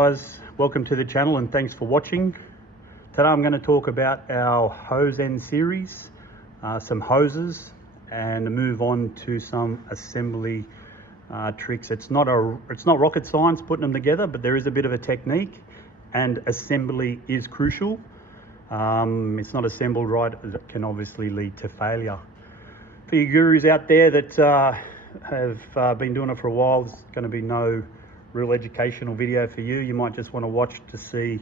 guys, welcome to the channel and thanks for watching. Today I'm going to talk about our hose end series, some hoses, and move on to some assembly tricks. It's not rocket science putting them together, but there is a bit of a technique, and assembly is crucial. It's not assembled right, it can obviously lead to failure. For you gurus out there that have been doing it for a while, there's going to be no real educational video for you. You might just want to watch to see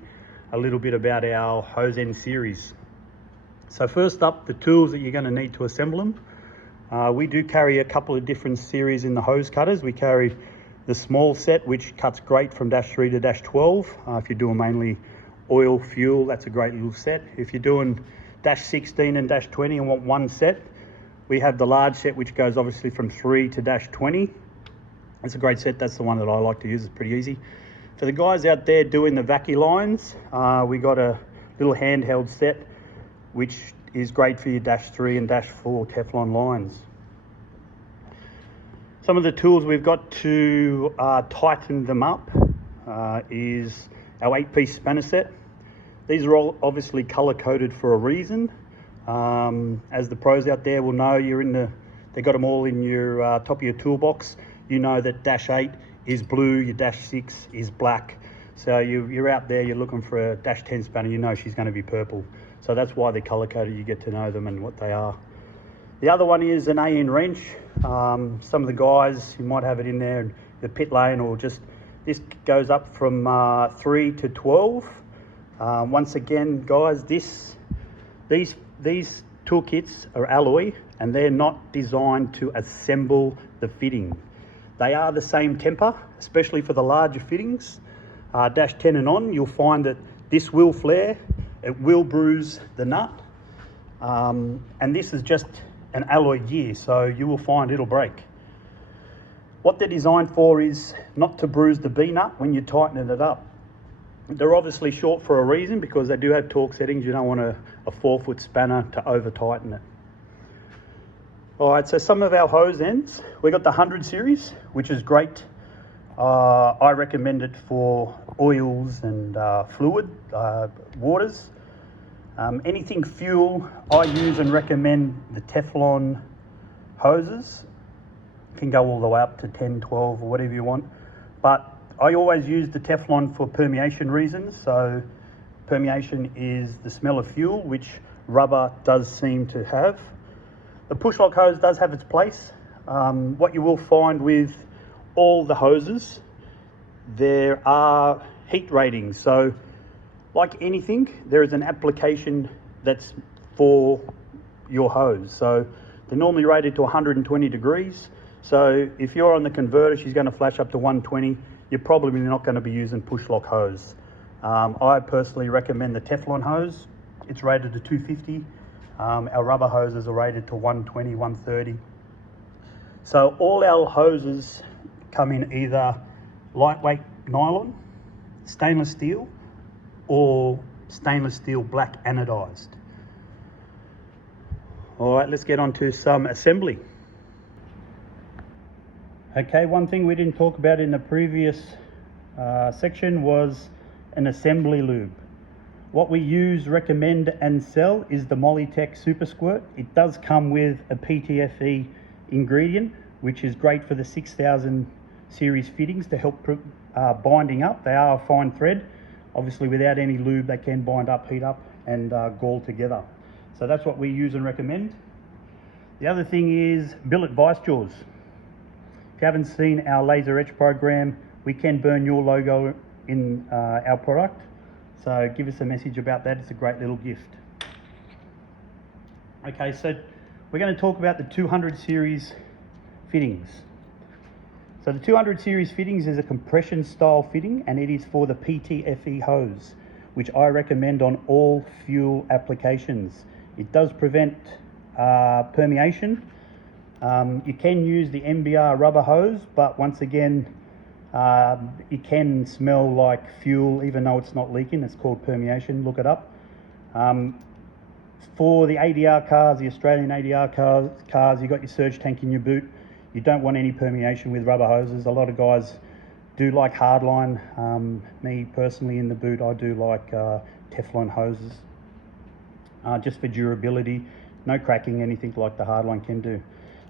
a little bit about our hose end series. So first up, the tools that you're going to need to assemble them. We do carry a couple of different series in the hose cutters. We carry the small set, which cuts great from -3 to -12. If you're doing mainly oil, fuel, that's a great little set. If you're doing -16 and -20 and want one set, we have the large set, which goes obviously from 3 to -20. It's a great set. That's the one that I like to use. It's pretty easy. For the guys out there doing the vacuum lines, we got a little handheld set, which is great for your -3 and -4 Teflon lines. Some of the tools we've got to tighten them up is our 8-piece spanner set. These are all obviously color coded for a reason. As the pros out there will know, they got them all in your top of your toolbox. You know that -8 is blue, your -6 is black. So you're out there, you're looking for a -10 spanner, you know she's going to be purple. So that's why they're color coded, you get to know them and what they are. The other one is an A-N wrench. Some of the guys, you might have it in there in the pit lane, or just, this goes up from 3 to 12. Once again, guys, these toolkits are alloy and they're not designed to assemble the fitting. They are the same temper, especially for the larger fittings. -10 and on, you'll find that this will flare, it will bruise the nut, and this is just an alloy gear, so you will find it'll break. What they're designed for is not to bruise the B-nut when you're tightening it up. They're obviously short for a reason, because they do have torque settings. You don't want a 4-foot spanner to over tighten it. All right, so some of our hose ends, we got the 100 series, which is great. I recommend it for oils and fluid, waters. Anything fuel, I use and recommend the Teflon hoses. You can go all the way up to 10, 12 or whatever you want. But I always use the Teflon for permeation reasons. So permeation is the smell of fuel, which rubber does seem to have. The push lock hose does have its place. What you will find with all the hoses, there are heat ratings. So like anything, there is an application that's for your hose. So they're normally rated to 120 degrees. So if you're on the converter, she's going to flash up to 120. You're probably not going to be using push lock hose. I personally recommend the Teflon hose. It's rated to 250. Our rubber hoses are rated to 120, 130. So all our hoses come in either lightweight nylon, stainless steel, or stainless steel black anodized. All right, let's get on to some assembly. Okay, one thing we didn't talk about in the previous section was an assembly lube. What we use, recommend and sell is the Molytech Super Squirt. It does come with a Ptfe ingredient, which is great for the 6000 series fittings to help binding up. They are a fine thread. Obviously without any lube they can bind up, heat up and gall together. So that's what we use and recommend. The other thing is billet vice jaws. If you haven't seen our laser etch program, we can burn your logo in our product. So give us a message about that. It's a great little gift. Okay, so we're going to talk about the 200 series fittings. So the 200 series fittings is a compression style fitting, and it is for the Ptfe hose, which I recommend on all fuel applications. It does prevent permeation. You can use the MBR rubber hose, but once again, it can smell like fuel even though it's not leaking. It's called permeation, look it up. For the ADR cars, the Australian ADR cars, you got your surge tank in your boot. You don't want any permeation with rubber hoses. A lot of guys do like hardline. Me personally in the boot, I do like Teflon hoses, just for durability, no cracking, anything like the hardline can do.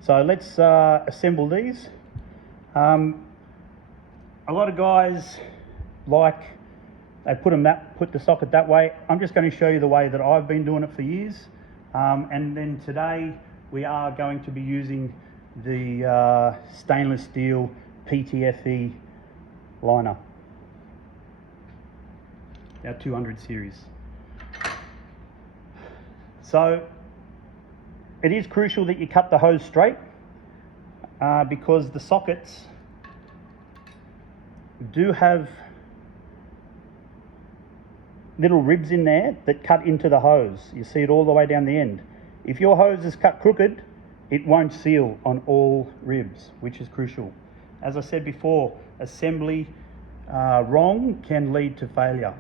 So let's assemble these. A lot of guys they put the socket that way. I'm just going to show you the way that I've been doing it for years. And then today we are going to be using the stainless steel Ptfe liner, our 200 series. So it is crucial that you cut the hose straight because the sockets do have little ribs in there that cut into the hose. You see it all the way down the end. If your hose is cut crooked, it won't seal on all ribs, which is crucial. As I said before, assembly wrong can lead to failure.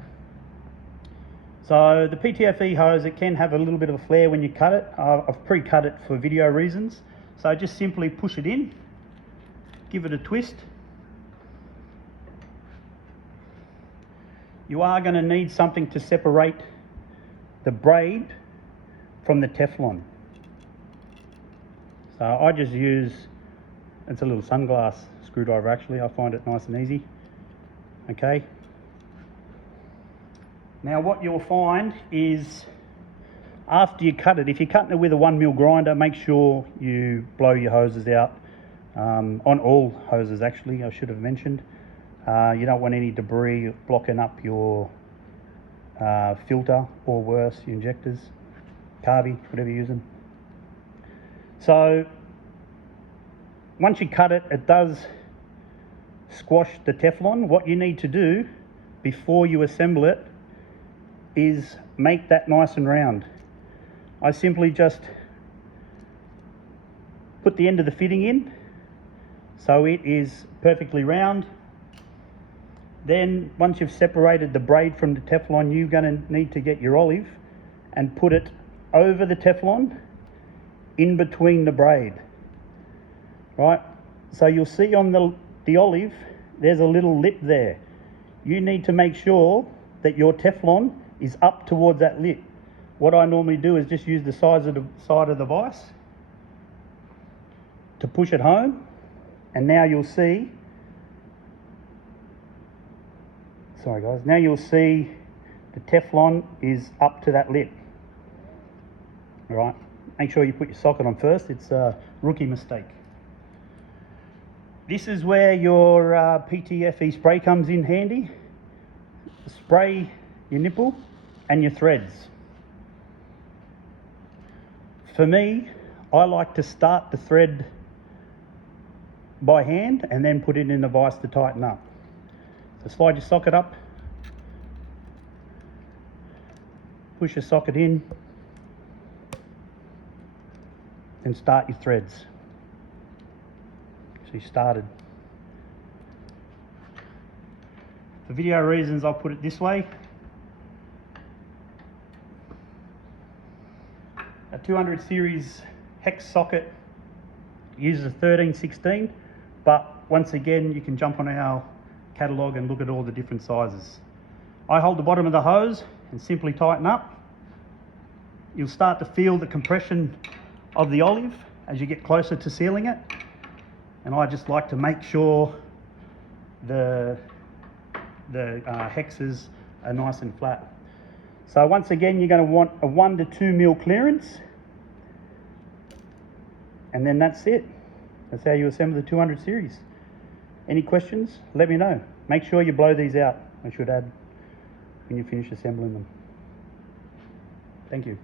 So the Ptfe hose, it can have a little bit of a flare when you cut it. I've pre-cut it for video reasons. So just simply push it in, give it a twist. You are going to need something to separate the braid from the Teflon. So I just use, it's a little sunglass screwdriver actually, I find it nice and easy. Okay. Now what you'll find is after you cut it, if you're cutting it with a 1mm grinder, make sure you blow your hoses out, on all hoses actually, I should have mentioned. You don't want any debris blocking up your filter, or worse, your injectors, carby, whatever you're using. So once you cut it, it does squash the Teflon. What you need to do before you assemble it is make that nice and round. I simply just put the end of the fitting in so it is perfectly round. Then once you've separated the braid from the Teflon, you're going to need to get your olive and put it over the Teflon in between the braid. Right? So you'll see on the olive, there's a little lip there. You need to make sure that your Teflon is up towards that lip. What I normally do is just use the side of the vise to push it home, and now you'll see, sorry guys, now you'll see the Teflon is up to that lip. All right, make sure you put your socket on first, it's a rookie mistake. This is where your Ptfe spray comes in handy. Spray your nipple and your threads. For me, I like to start the thread by hand and then put it in the vise to tighten up. So slide your socket up, push your socket in, and start your threads. So you started. For video reasons, I'll put it this way. A 200 series hex socket uses a 13/16, but once again, you can jump on our catalogue and look at all the different sizes. I hold the bottom of the hose and simply tighten up. You'll start to feel the compression of the olive as you get closer to sealing it. And I just like to make sure the hexes are nice and flat. So once again, you're going to want a 1 to 2 mil clearance, and then that's it. That's how you assemble the 200 series. Any questions? Let me know. Make sure you blow these out, I should add, when you finish assembling them. Thank you.